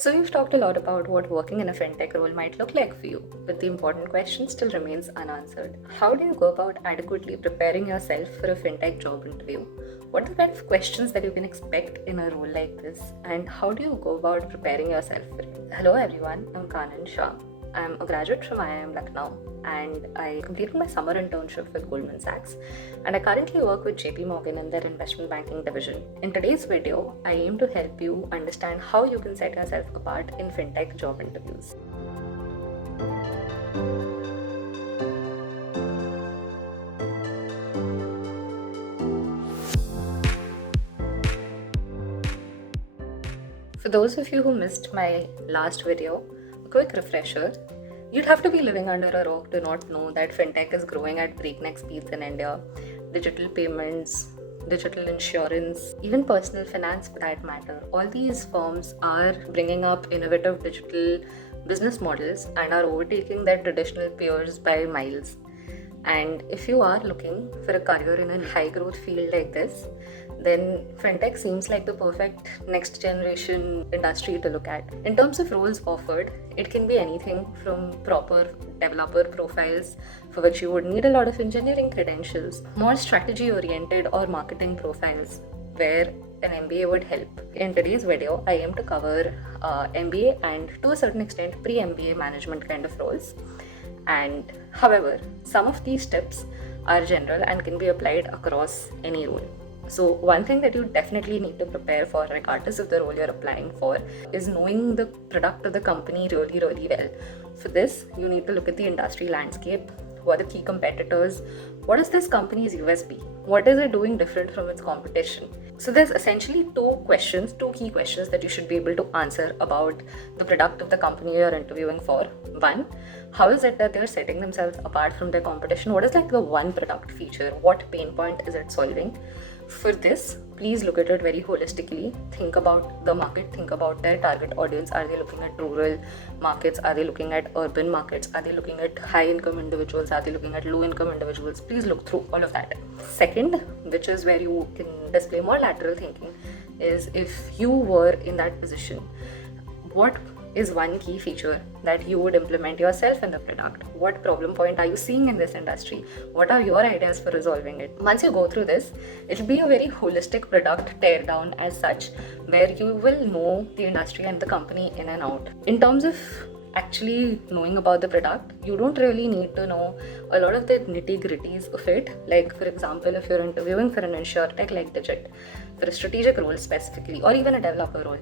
So, we've talked a lot about what working in a fintech role might look like for you, but the important question still remains unanswered. How do you go about adequately preparing yourself for a fintech job interview? What are the kind of questions that you can expect in a role like this, and how do you go about preparing yourself for it? Hello, everyone, I'm Kanan Shah. I'm a graduate from IIM Lucknow, and I completed my summer internship with Goldman Sachs, and I currently work with JP Morgan in their investment banking division. In today's video, I aim to help you understand how you can set yourself apart in fintech job interviews. For those of you who missed my last video, a quick refresher. You'd have to be living under a rock to not know that fintech is growing at breakneck speeds in India. Digital payments, digital insurance, even personal finance for that matter. All these firms are bringing up innovative digital business models and are overtaking their traditional peers by miles. And if you are looking for a career in a high growth field like this, then fintech seems like the perfect next generation industry to look at. In terms of roles offered, it can be anything from proper developer profiles for which you would need a lot of engineering credentials, more strategy oriented or marketing profiles where an MBA would help. In today's video, I aim to cover MBA and to a certain extent pre-MBA management kind of roles. And however, some of these tips are general and can be applied across any role. So one thing that you definitely need to prepare for, regardless of the role you're applying for, is knowing the product of the company really, really well. For this, you need to look at the industry landscape. What are the key competitors? What is this company's USP? What is it doing different from its competition? So there's essentially two key questions that you should be able to answer about the product of the company you're interviewing for. One, how is it that they're setting themselves apart from their competition? What is like the one product feature? What pain point is it solving? For this, please look at it very holistically. Think about the market, think about their target audience. Are they looking at rural markets? Are they looking at urban markets? Are they looking at high income individuals? Are they looking at low income individuals? Please look through all of that. Second, which is where you can display more lateral thinking, is if you were in that position, what is one key feature that you would implement yourself in the product? What problem point are you seeing in this industry? What are your ideas for resolving it? Once you go through this, it'll be a very holistic product tear down as such, where you will know the industry and the company in and out. In terms of actually knowing about the product, you don't really need to know a lot of the nitty-gritties of it. Like, for example, if you're interviewing for an insurtech like Digit, for a strategic role specifically, or even a developer role,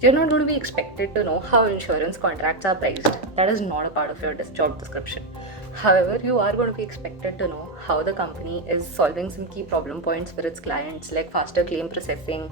you're not going to be expected to know how insurance contracts are priced. That is not a part of your job description. However, you are going to be expected to know how the company is solving some key problem points for its clients, like faster claim processing,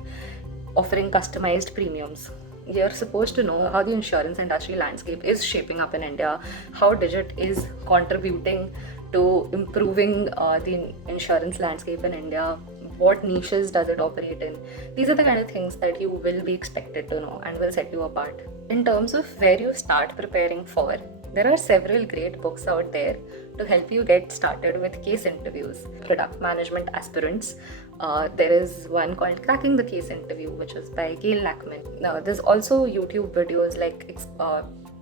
offering customized premiums. You're supposed to know how the insurance industry landscape is shaping up in India, how Digit is contributing to improving the insurance landscape in India. What niches does it operate in? These are the kind of things that you will be expected to know and will set you apart. In terms of where you start preparing for, there are several great books out there to help you get started with case interviews. Product management aspirants. There is one called Cracking the Case Interview, which is by Gail Lackman. Now, there's also YouTube videos like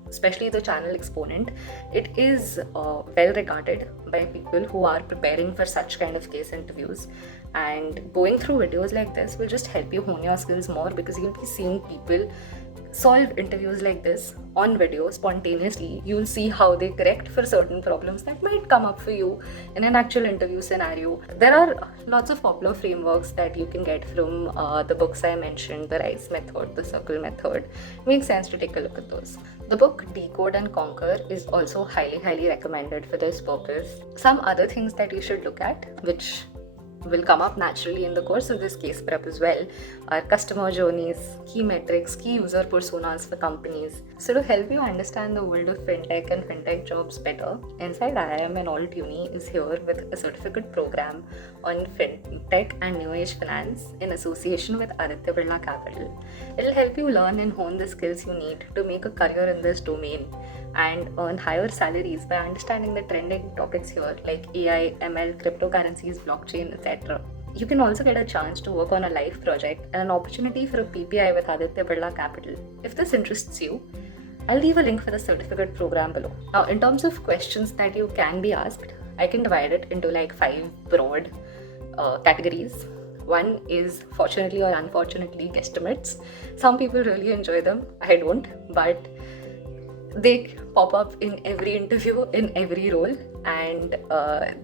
especially the channel Exponent. It is well regarded by people who are preparing for such kind of case interviews, and going through videos like this will just help you hone your skills more, because you'll be seeing people solve interviews like this on video spontaneously. You'll see how they correct for certain problems that might come up for you in an actual interview scenario. There are lots of popular frameworks that you can get from the books I mentioned, the RICE method, the Circle method. Makes sense to take a look at those. The book Decode and Conquer is also highly recommended for this purpose. Some other things that you should look at, which will come up naturally in the course of this case prep as well, are customer journeys, key metrics, key user personas for companies. So to help you understand the world of fintech and fintech jobs better, Inside IIM and Alt Uni is here with a certificate program on fintech and new age finance in association with Aditya Birla Capital. It'll help you learn and hone the skills you need to make a career in this domain and earn higher salaries by understanding the trending topics here like AI, ML, cryptocurrencies, blockchain, etc. You can also get a chance to work on a live project and an opportunity for a PPI with Aditya Birla Capital. If this interests you, I'll leave a link for the certificate program below. Now, in terms of questions that you can be asked, I can divide it into like 5 broad categories. One is fortunately or unfortunately guesstimates. Some people really enjoy them, I don't, but they pop up in every interview, in every role, and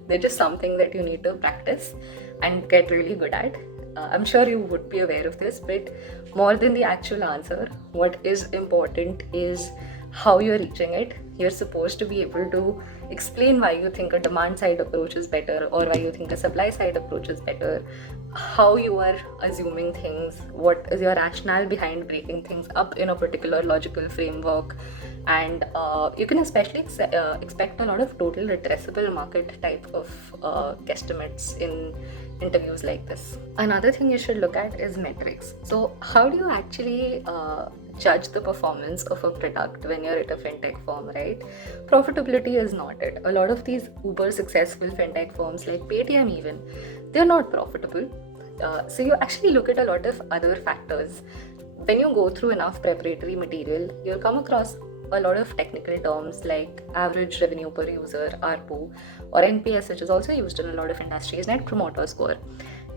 they're just something that you need to practice and get really good at. I'm sure you would be aware of this, but more than the actual answer, what is important is how you're reaching it. You're supposed to be able to explain why you think a demand side approach is better or why you think a supply side approach is better, how you are assuming things, what is your rationale behind breaking things up in a particular logical framework. And you can especially expect a lot of total addressable market type of guesstimates in interviews like this. Another thing you should look at is metrics. So how do you actually judge the performance of a product when you're at a fintech firm, right? Profitability is not it. A lot of these uber successful fintech firms like Paytm even, they're not profitable. So you actually look at a lot of other factors. When you go through enough preparatory material, you'll come across a lot of technical terms like average revenue per user, ARPU, or NPS, which is also used in a lot of industries, Net Promoter Score.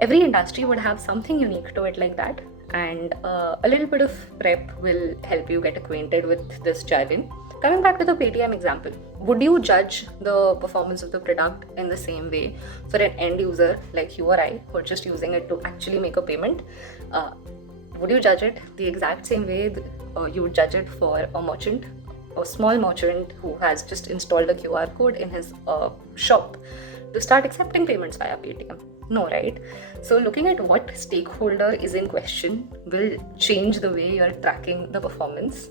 Every industry would have something unique to it like that, and a little bit of prep will help you get acquainted with this jargon. Coming back to the Paytm example, would you judge the performance of the product in the same way for an end user like you or I, who are just using it to actually make a payment? Would you judge it the exact same way you would judge it for a merchant, a small merchant who has just installed a QR code in his shop to start accepting payments via Paytm? No, right? So looking at what stakeholder is in question will change the way you're tracking the performance.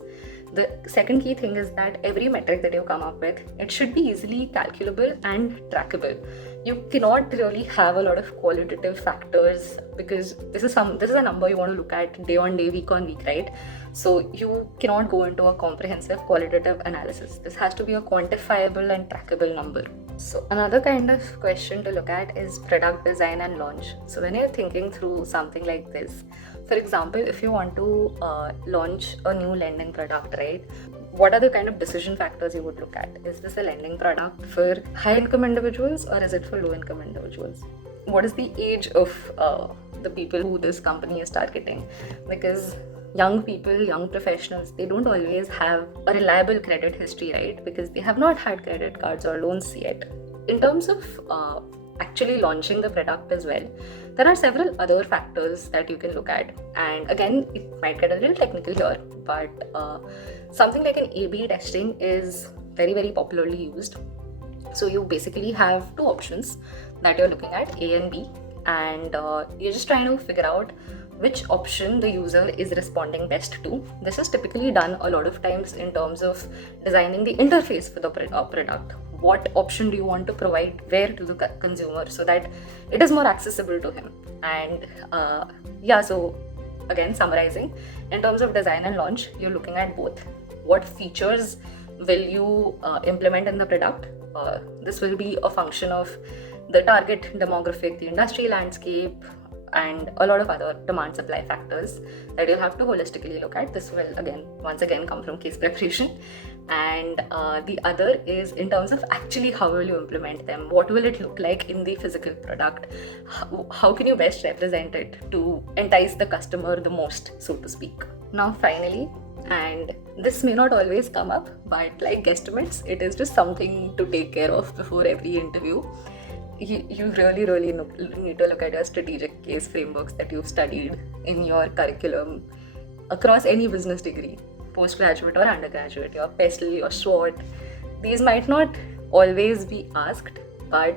The second key thing is that every metric that you come up with, it should be easily calculable and trackable. You cannot really have a lot of qualitative factors because this is a number you want to look at day on day, week on week, right? So you cannot go into a comprehensive qualitative analysis. This has to be a quantifiable and trackable number. So another kind of question to look at is product design and launch. So when you're thinking through something like this, for example, if you want to launch a new lending product, right? What are the kind of decision factors you would look at? Is this a lending product for high-income individuals or is it for low-income individuals? What is the age of the people who this company is targeting? Because young people, young professionals, they don't always have a reliable credit history, right? Because they have not had credit cards or loans yet. In terms of actually launching the product as well, there are several other factors that you can look at. And again, it might get a little technical here, but something like an A/B testing is very, very popularly used. So you basically have two options that you're looking at, A and B, and you're just trying to figure out which option the user is responding best to. This is typically done a lot of times in terms of designing the interface for the product. What option do you want to provide where to the consumer so that it is more accessible to him? And so again, summarizing, in terms of design and launch, you're looking at both. What features will you implement in the product? This will be a function of the target demographic, the industry landscape, and a lot of other demand supply factors that you'll have to holistically look at. This will once again come from case preparation. And the other is in terms of actually how will you implement them? What will it look like in the physical product? How can you best represent it to entice the customer the most, so to speak? Now finally, and this may not always come up, but like guesstimates, it is just something to take care of before every interview. You really need to look at your strategic case frameworks that you've studied in your curriculum across any business degree, postgraduate or undergraduate, your PESTL, your SWOT. These might not always be asked, but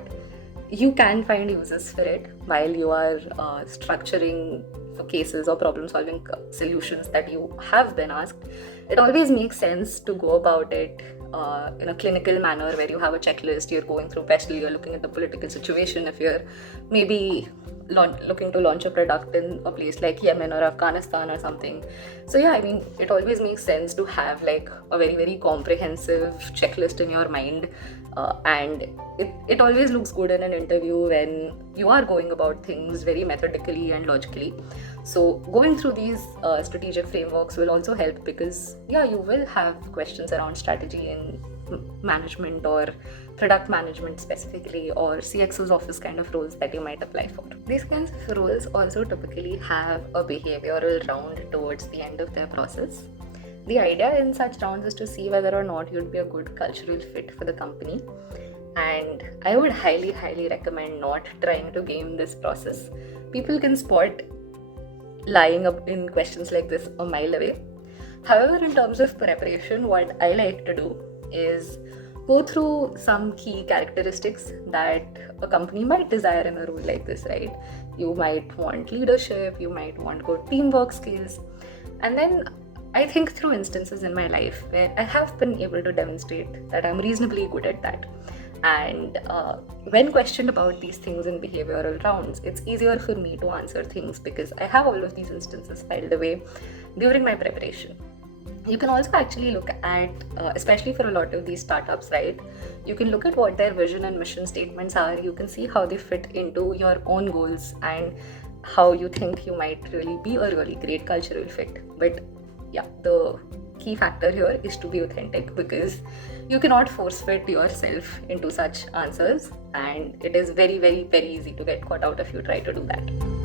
you can find uses for it while you are structuring for cases or problem solving solutions that you have been asked. It always makes sense to go about it in a clinical manner where you have a checklist, you're going through PESTL, you're looking at the political situation. If you're maybe looking to launch a product in a place like Yemen or Afghanistan or something. So yeah, I mean, it always makes sense to have like a very, very comprehensive checklist in your mind. And it always looks good in an interview when you are going about things very methodically and logically. So going through these strategic frameworks will also help, because yeah, you will have questions around strategy in management or product management specifically, or CXO's office kind of roles that you might apply for. These kinds of roles also typically have a behavioral round towards the end of their process. The idea in such rounds is to see whether or not you'd be a good cultural fit for the company. And I would highly, highly recommend not trying to game this process. People can spot lying up in questions like this a mile away. However, in terms of preparation, what I like to do is go through some key characteristics that a company might desire in a role like this, right? You might want leadership, you might want good teamwork skills. And then I think through instances in my life where I have been able to demonstrate that I'm reasonably good at that. And when questioned about these things in behavioral rounds, it's easier for me to answer things because I have all of these instances filed away during my preparation. You can also actually look at, especially for a lot of these startups, right? You can look at what their vision and mission statements are. You can see how they fit into your own goals and how you think you might really be a really great cultural fit. But yeah, the key factor here is to be authentic, because you cannot force fit yourself into such answers, and it is very, very, very easy to get caught out if you try to do that.